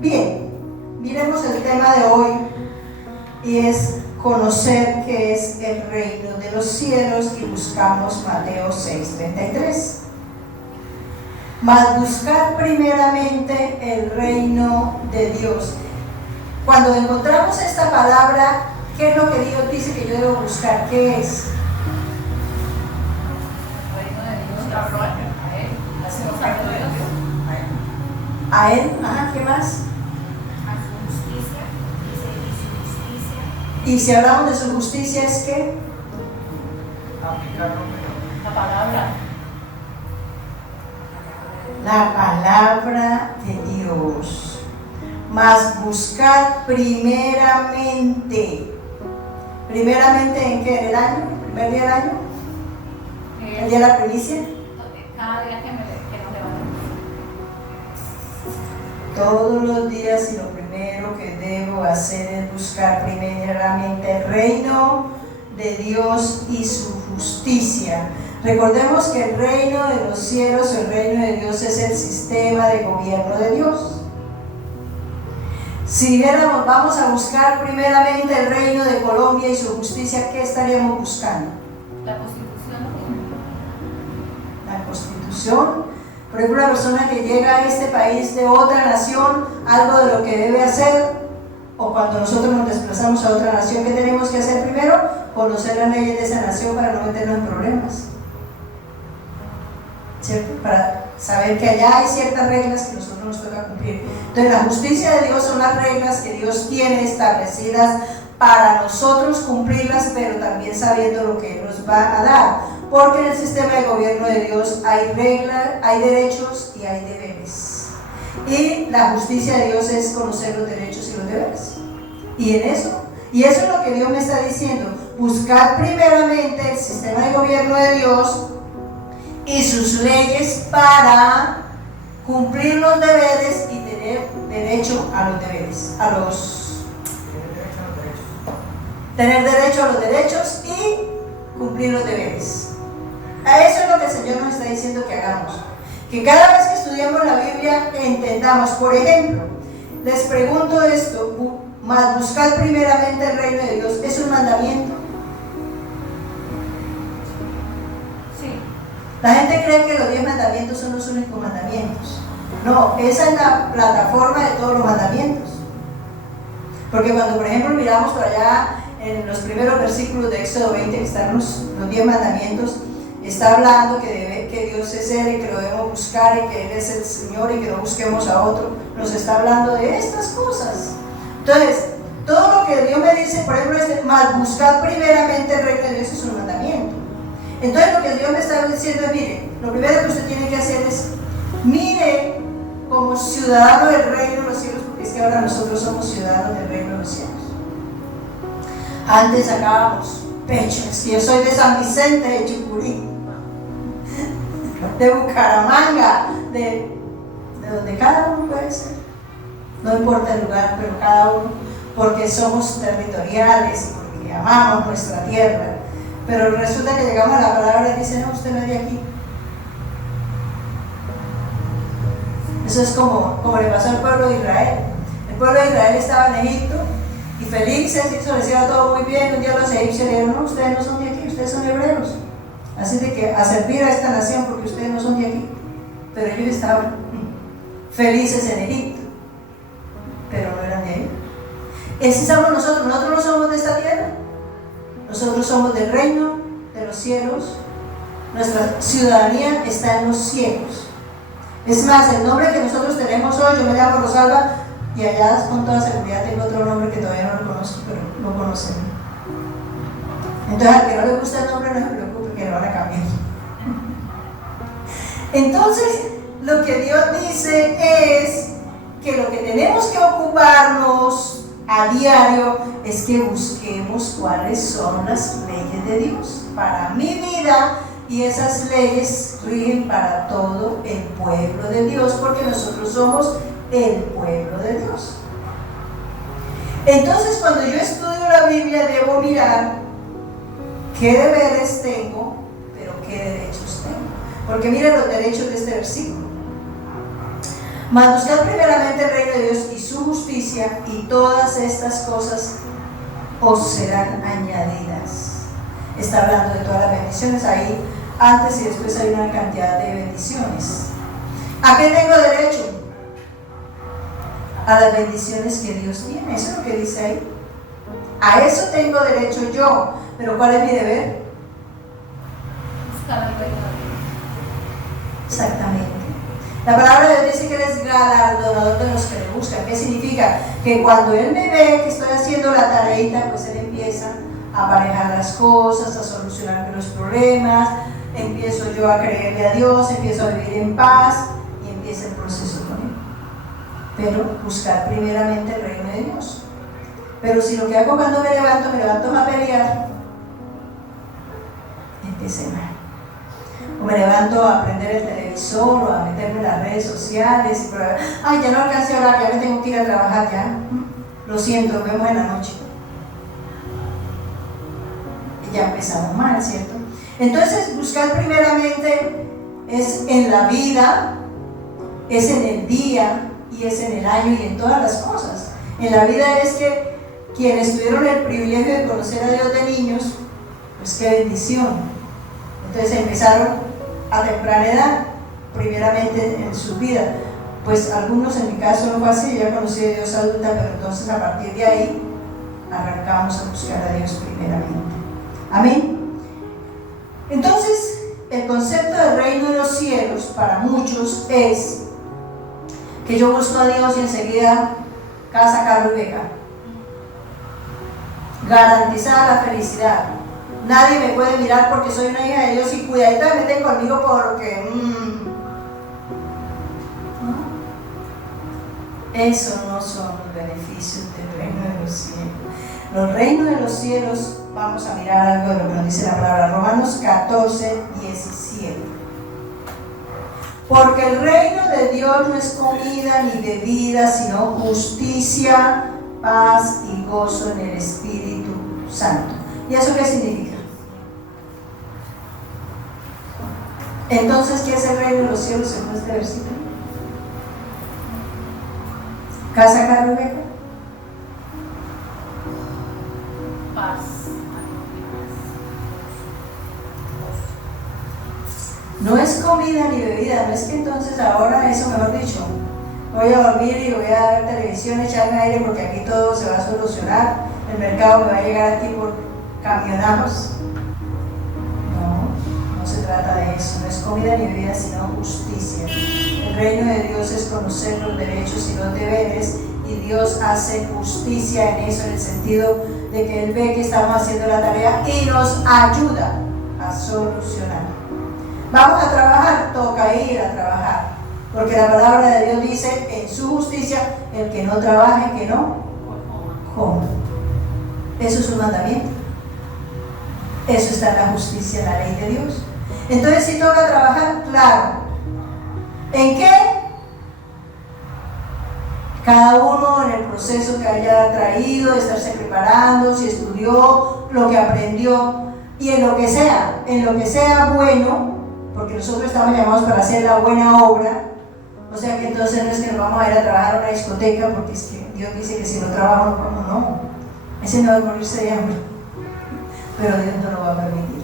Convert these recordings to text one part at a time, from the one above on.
Bien, miremos el tema de hoy y es conocer qué es el reino de los cielos y buscamos Mateo 6:33. Mas buscar primeramente el reino de Dios. Cuando encontramos esta palabra, ¿qué es lo que Dios dice que yo debo buscar? ¿Qué es? El reino de Dios, la gloria a Él, la semejanza de Dios. A Él, ¿qué más? A su justicia, dice, y su justicia. Y si hablamos de su justicia, ¿es qué? Aplicarlo mejor. La palabra. La palabra de Dios. Mas buscar primeramente. ¿Primeramente en qué? ¿En el año? ¿El primer día del año? ¿El día de la primicia? Cada día que nos levantamos. Todos los días, y lo primero que debo hacer es buscar primeramente el reino de Dios y su justicia. Recordemos que el reino de los cielos, el reino de Dios, es el sistema de gobierno de Dios. Si dijéramos vamos a buscar primeramente el reino de Colombia y su justicia, ¿qué estaríamos buscando? La Constitución. La Constitución. Por ejemplo, una persona que llega a este país de otra nación, algo de lo que debe hacer, o cuando nosotros nos desplazamos a otra nación, ¿qué tenemos que hacer primero? Conocer las leyes de esa nación para no meternos en problemas, ¿cierto? Para saber que allá hay ciertas reglas que nosotros nos toca cumplir. Entonces, la justicia de Dios son las reglas que Dios tiene establecidas para nosotros cumplirlas, pero también sabiendo lo que Él nos va a dar. Porque en el sistema de gobierno de Dios hay reglas, hay derechos y hay deberes. Y la justicia de Dios es conocer los derechos y los deberes. Y eso es lo que Dios me está diciendo. Buscar primeramente el sistema de gobierno de Dios y sus leyes para cumplir los deberes y tener derecho a los deberes, tener derecho a los derechos y cumplir los deberes. A eso es lo que el Señor nos está diciendo que hagamos. Que cada vez que estudiamos la Biblia entendamos. Por ejemplo, les pregunto esto: mas buscar primeramente el reino de Dios, ¿es un mandamiento? Sí. La gente cree que los 10 mandamientos son los únicos mandamientos. No, esa es la plataforma de todos los mandamientos. Porque cuando, por ejemplo, miramos por allá en los primeros versículos de Éxodo 20, que están los 10 mandamientos, está hablando que Dios es Él y que lo debemos buscar y que Él es el Señor y que no busquemos a otro. Nos está hablando de estas cosas. Entonces, todo lo que Dios me dice, por ejemplo, más buscar primeramente el reino de Dios es un mandamiento. Entonces, lo que Dios me está diciendo es: mire, lo primero que usted tiene que hacer es, mire como ciudadano del reino de los cielos, porque es que ahora nosotros somos ciudadanos del reino de los cielos. Antes sacábamos pecho, es que yo soy de San Vicente de Chucurí, de Bucaramanga, de donde cada uno puede ser, no importa el lugar, pero cada uno, porque somos territoriales y porque amamos nuestra tierra. Pero resulta que llegamos a la palabra y dice: no, usted no es de aquí. Eso es como le pasó al pueblo de Israel. El pueblo de Israel estaba en Egipto y felices, y eso les iba todo muy bien. Un día los egipcios le dijeron: no, ustedes no son de aquí, ustedes son hebreos. Así de que a servir a esta nación porque ustedes no son de aquí. Pero ellos estaban felices en Egipto, pero no eran de ahí. Ese somos nosotros no somos de esta tierra. Nosotros somos del reino de los cielos. Nuestra ciudadanía está en los cielos. Es más, el nombre que nosotros tenemos hoy, yo me llamo Rosalba, y allá con toda seguridad tengo otro nombre que todavía no lo conozco, pero lo conocen. Entonces, al que no le gusta el nombre, no se preocupe, que lo van a cambiar. Entonces, lo que Dios dice es que lo que tenemos que ocuparnos a diario es que busquemos cuáles son las leyes de Dios para mi vida, y esas leyes rigen para todo el pueblo de Dios, porque nosotros somos el pueblo de Dios. Entonces, cuando yo estudio la Biblia, debo mirar qué deberes tengo, pero qué derechos tengo. Porque miren los derechos de este versículo. Mas buscad primeramente el reino de Dios y su justicia, y todas estas cosas os serán añadidas. Está hablando de todas las bendiciones. Ahí antes y después hay una cantidad de bendiciones. ¿A qué tengo derecho? A las bendiciones que Dios tiene. Eso es lo que dice ahí. A eso tengo derecho yo. Pero ¿cuál es mi deber? Buscar el reino de Dios. Exactamente. La palabra de Dios dice que Él es galardonador de los que le buscan. ¿Qué significa? Que cuando Él me ve que estoy haciendo la tareita, pues Él empieza a aparejar las cosas, a solucionar los problemas, empiezo yo a creerle a Dios, empiezo a vivir en paz y empieza el proceso con Él. Pero buscar primeramente el reino de Dios. Pero si lo que hago cuando me levanto a pelear, empecé mal. O me levanto a prender el televisor o a meterme en las redes sociales y probar, ay, ya no alcancé a orar, ya me tengo que ir a trabajar, ya. Lo siento, nos vemos en la noche. Y ya empezamos mal, ¿cierto? Entonces, buscar primeramente es en la vida, es en el día y es en el año y en todas las cosas. En la vida es que quienes tuvieron el privilegio de conocer a Dios de niños, pues qué bendición. Entonces empezaron a temprana edad, primeramente en su vida. Pues algunos, en mi caso no fue así, yo ya conocí a Dios adulta, pero entonces a partir de ahí arrancamos a buscar a Dios primeramente. Amén. Entonces, el concepto del reino de los cielos para muchos es que yo busco a Dios y enseguida casa, carro y beca. Garantizada la felicidad. Nadie me puede mirar porque soy una hija de Dios y cuidadito me meten conmigo porque eso no son los beneficios del reino de los cielos. Los reinos de los cielos, vamos a mirar algo de lo que nos dice la palabra, Romanos 14, 17. Porque el reino de Dios no es comida ni bebida, sino justicia, paz y gozo en el Espíritu Santo. ¿Y eso qué significa? Entonces, ¿qué es el reino de los cielos según este versículo? ¿Casa, carro y beca? Paz. No es comida ni bebida, no es que entonces ahora, eso mejor dicho, voy a dormir y voy a ver televisión, echarme aire porque aquí todo se va a solucionar, el mercado me va a llegar aquí por camionazos. No se trata de eso, no es comida ni bebida, sino justicia. El reino de Dios es conocer los derechos y los deberes, y Dios hace justicia en eso, en el sentido de que Él ve que estamos haciendo la tarea y nos ayuda a solucionar. Vamos a trabajar, toca ir a trabajar, porque la palabra de Dios dice en su justicia, el que no trabaje, que no coma. Eso es un mandamiento. Eso está en la justicia, en la ley de Dios. Entonces, si toca trabajar, claro. ¿En qué? Cada uno en el proceso que haya traído, de estarse preparando, si estudió, lo que aprendió, y en lo que sea bueno, porque nosotros estamos llamados para hacer la buena obra. O sea que entonces no es que nos vamos a ir a trabajar a una discoteca, porque es que Dios dice que si no trabajo, no. Ese no va a morirse de hambre. Pero Dios no lo va a permitir.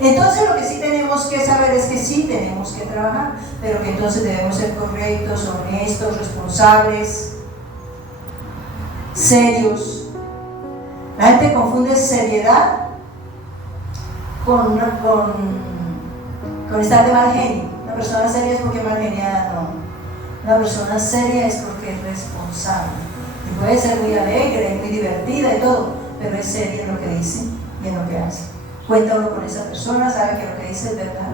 Entonces lo que sí tenemos que saber es que sí tenemos que trabajar, pero que entonces debemos ser correctos, honestos, responsables, serios. La gente confunde seriedad con estar de mal genio. Una persona seria es porque es mal geniada, no. Una persona seria es porque es responsable. Y puede ser muy alegre, muy divertida y todo, pero es seria en lo que dice y en lo que hace. Cuenta uno con esa persona, sabe que lo que dice es verdad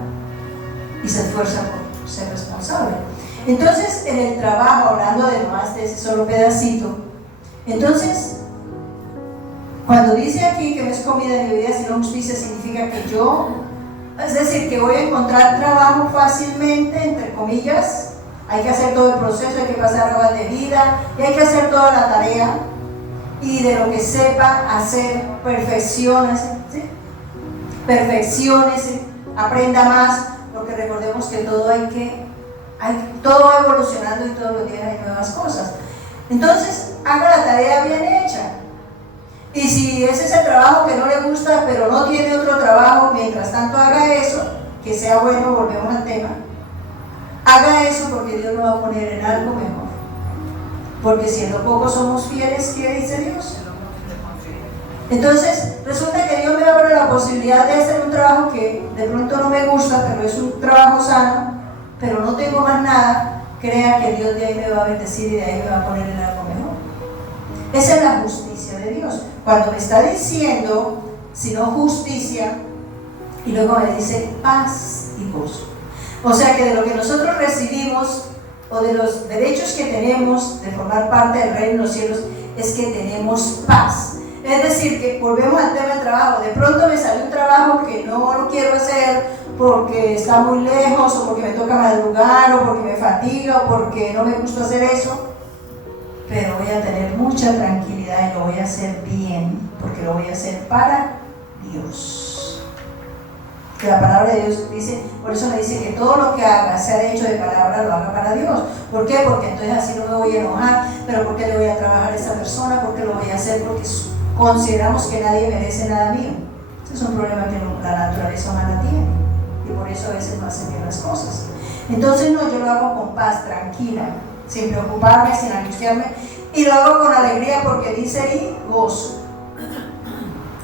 y se esfuerza por ser responsable. Entonces, en el trabajo, hablando de nomás de ese solo pedacito, entonces, cuando dice aquí que no es comida ni bebida sino justicia, significa que es decir, que voy a encontrar trabajo fácilmente, entre comillas. Hay que hacer todo el proceso, hay que pasar pruebas de vida y hay que hacer toda la tarea, y de lo que sepa hacer, perfecciónese, ¿sí? Perfecciónese, aprenda más, porque recordemos que todo hay que Todo va evolucionando y todos los días hay nuevas cosas. Entonces, haga la tarea bien hecha. Y si ese es el trabajo que no le gusta, pero no tiene otro trabajo, mientras tanto haga eso, que sea bueno, volvemos al tema. Haga eso porque Dios lo va a poner en algo mejor. Porque si en lo poco somos fieles, ¿qué dice Dios? Entonces, resulta que Dios me abre la posibilidad de hacer un trabajo que de pronto no me gusta, pero es un trabajo sano, pero no tengo más nada. Crea que Dios de ahí me va a bendecir y de ahí me va a poner en algo mejor. Esa es la justicia de Dios. Cuando me está diciendo, sino justicia, y luego me dice paz y gozo. O sea que de lo que nosotros recibimos, o de los derechos que tenemos de formar parte del reino de los cielos, es que tenemos paz. Es decir, que volvemos al tema del trabajo. De pronto me sale un trabajo que no lo quiero hacer porque está muy lejos, o porque me toca madrugar, o porque me fatiga, o porque no me gusta hacer eso. Pero voy a tener mucha tranquilidad y lo voy a hacer bien, porque lo voy a hacer para Dios. Que la palabra de Dios dice, por eso me dice que todo lo que haga, sea de hecho de palabra, lo haga para Dios. ¿Por qué? Porque entonces así no me voy a enojar, pero ¿por qué le voy a trabajar a esa persona? ¿Por qué lo voy a hacer? Porque consideramos que nadie merece nada mío. Ese es un problema que la naturaleza humana tiene, y por eso a veces no hacen bien las cosas. Entonces no, yo lo hago con paz, tranquila, sin preocuparme, sin angustiarme, y lo hago con alegría, porque dice ahí gozo.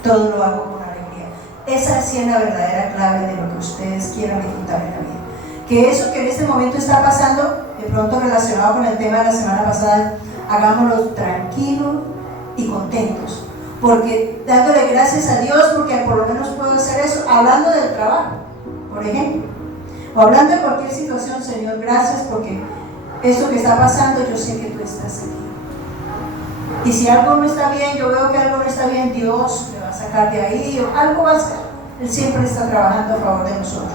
Todo lo hago con alegría. Esa sí es la verdadera clave de lo que ustedes quieran disfrutar en la vida. Que eso que en este momento está pasando, de pronto relacionado con el tema de la semana pasada, hagámoslo tranquilos y contentos, porque dándole gracias a Dios, porque por lo menos puedo hacer eso, hablando del trabajo, por ejemplo, o hablando de cualquier situación. Señor, gracias porque esto que está pasando, yo sé que tú estás aquí. Y si algo no está bien, yo veo que algo no está bien, Dios me va a sacar de ahí, o algo va a hacer. Él siempre está trabajando a favor de nosotros.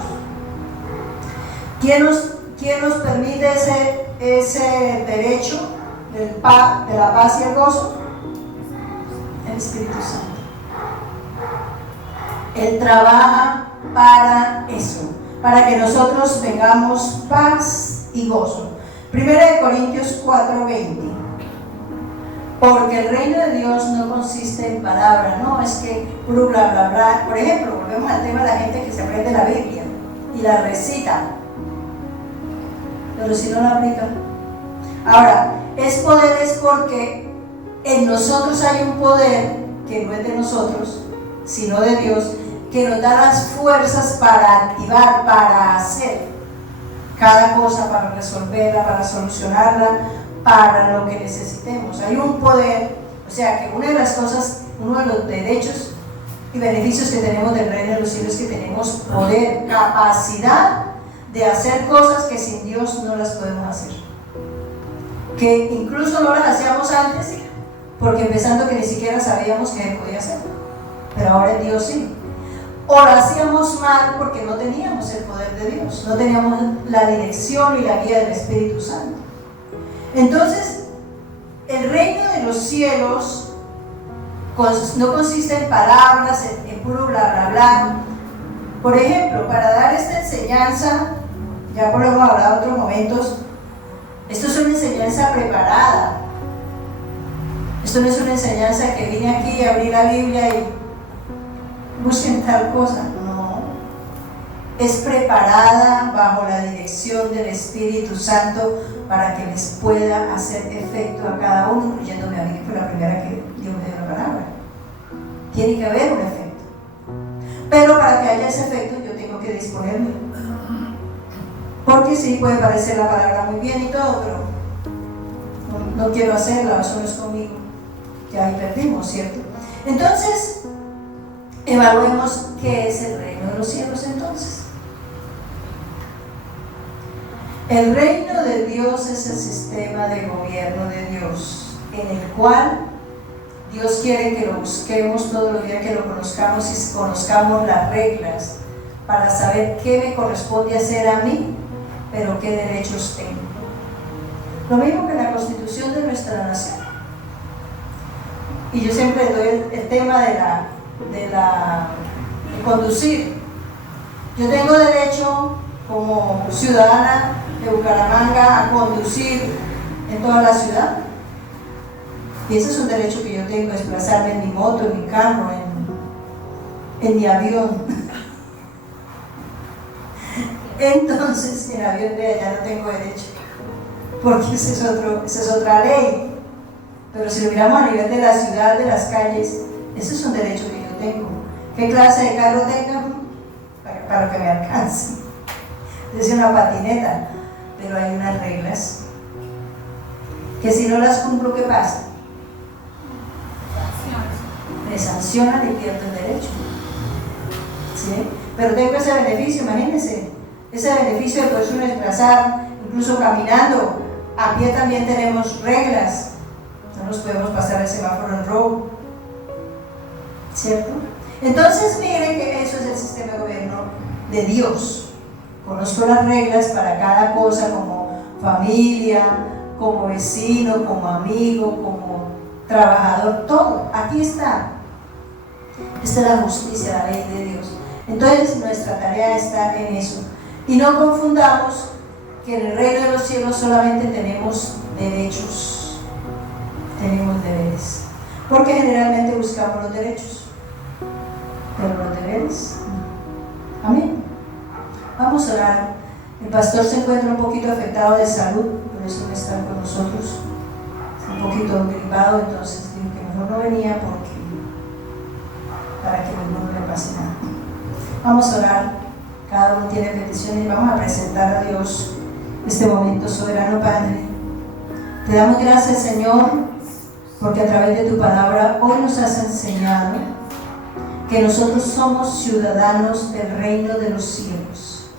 ¿Quién nos permite ese derecho de la paz y el gozo? El Espíritu Santo. Él trabaja para eso, para que nosotros tengamos paz y gozo. 1 Corintios 4:20. Porque el reino de Dios no consiste en palabras, no es que bla bla bla. Por ejemplo, volvemos al tema de la gente que se aprende la Biblia y la recita, pero si no la aplica. Ahora, es poder, es porque en nosotros hay un poder que no es de nosotros, sino de Dios, que nos da las fuerzas para activar, para hacer cada cosa, para resolverla, para solucionarla, para lo que necesitemos. Hay un poder, o sea que una de las cosas, uno de los derechos y beneficios que tenemos del reino de los cielos es que tenemos poder, capacidad de hacer cosas que sin Dios no las podemos hacer, que incluso no las hacíamos antes, porque empezando que ni siquiera sabíamos que Él podía hacerlo, pero ahora en Dios sí. O lo hacíamos mal porque no teníamos el poder de Dios, no teníamos la dirección y la guía del Espíritu Santo. Entonces, el reino de los cielos no consiste en palabras, en puro bla bla bla. Por ejemplo, para dar esta enseñanza, ya podemos hablar en otros momentos, esto es una enseñanza preparada. Esto no es una enseñanza que vine aquí a abrir la Biblia y busquen tal cosa, no. Es preparada bajo la dirección del Espíritu Santo para que les pueda hacer efecto a cada uno, incluyéndome a mí, que fue la primera que Dios me dio la palabra. Tiene que haber un efecto. Pero para que haya ese efecto, yo tengo que disponerme. Porque sí, puede parecer la palabra muy bien y todo, pero no quiero hacerla, eso no es conmigo. Ya ahí perdimos, ¿cierto? Entonces, evaluemos qué es el reino de los cielos entonces. El reino de Dios es el sistema de gobierno de Dios, en el cual Dios quiere que lo busquemos todos los días, que lo conozcamos y conozcamos las reglas para saber qué me corresponde hacer a mí, pero qué derechos tengo. Lo mismo que la constitución de nuestra nación. Y yo siempre doy el tema de conducir. Yo tengo derecho como ciudadana de Bucaramanga a conducir en toda la ciudad. Y ese es un derecho que yo tengo, desplazarme en mi moto, en mi carro, en mi avión. Entonces, en avión de allá no tengo derecho, porque esa es otra ley. Pero si lo miramos a nivel de la ciudad, de las calles, ese es un derecho que yo tengo. ¿Qué clase de carro tengo? Para que me alcance. Es una patineta, pero hay unas reglas que si no las cumplo, ¿qué pasa? Me sancionan y pierdo el derecho. ¿Sí? Pero tengo ese beneficio, imagínense, ese beneficio de poderse uno desplazar, incluso caminando. A pie también tenemos reglas, no nos podemos pasar el semáforo en rojo, ¿cierto? Entonces miren que eso es el sistema de gobierno de Dios. Conozco las reglas para cada cosa, como familia, como vecino, como amigo, como trabajador, todo, aquí está. Esta es la justicia, la ley de Dios. Entonces nuestra tarea está en eso. Y no confundamos que en el reino de los cielos solamente tenemos derechos, tenemos deberes. Porque generalmente buscamos los derechos, pero los deberes no. Amén. Vamos a orar. El pastor se encuentra un poquito afectado de salud, por eso no está con nosotros. Está un poquito gripado, entonces digo que mejor no venía para que ninguno le pase nada. Vamos a orar. Cada uno tiene peticiones y vamos a presentar a Dios este momento. Soberano Padre, te damos gracias, Señor, porque a través de tu palabra hoy nos has enseñado que nosotros somos ciudadanos del reino de los cielos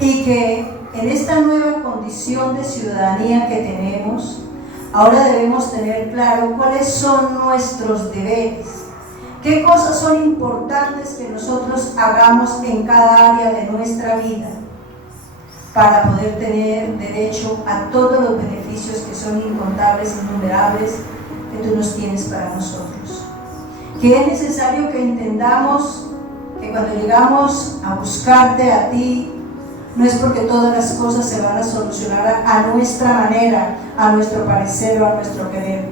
y que en esta nueva condición de ciudadanía que tenemos, ahora debemos tener claro cuáles son nuestros deberes, qué cosas son importantes que nosotros hagamos en cada área de nuestra vida para poder tener derecho a todos los beneficios que son incontables, innumerables, que tú nos tienes para nosotros. Que es necesario que entendamos que cuando llegamos a buscarte a ti, no es porque todas las cosas se van a solucionar a nuestra manera, a nuestro parecer o a nuestro querer,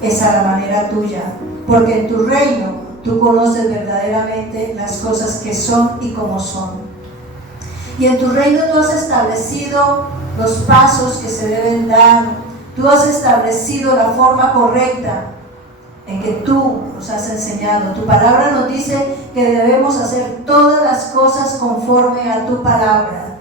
es a la manera tuya, porque en tu reino tú conoces verdaderamente las cosas que son y como son. Y en tu reino tú has establecido los pasos que se deben dar, tú has establecido la forma correcta en que tú nos has enseñado. Tu palabra nos dice que debemos hacer todas las cosas conforme a tu palabra.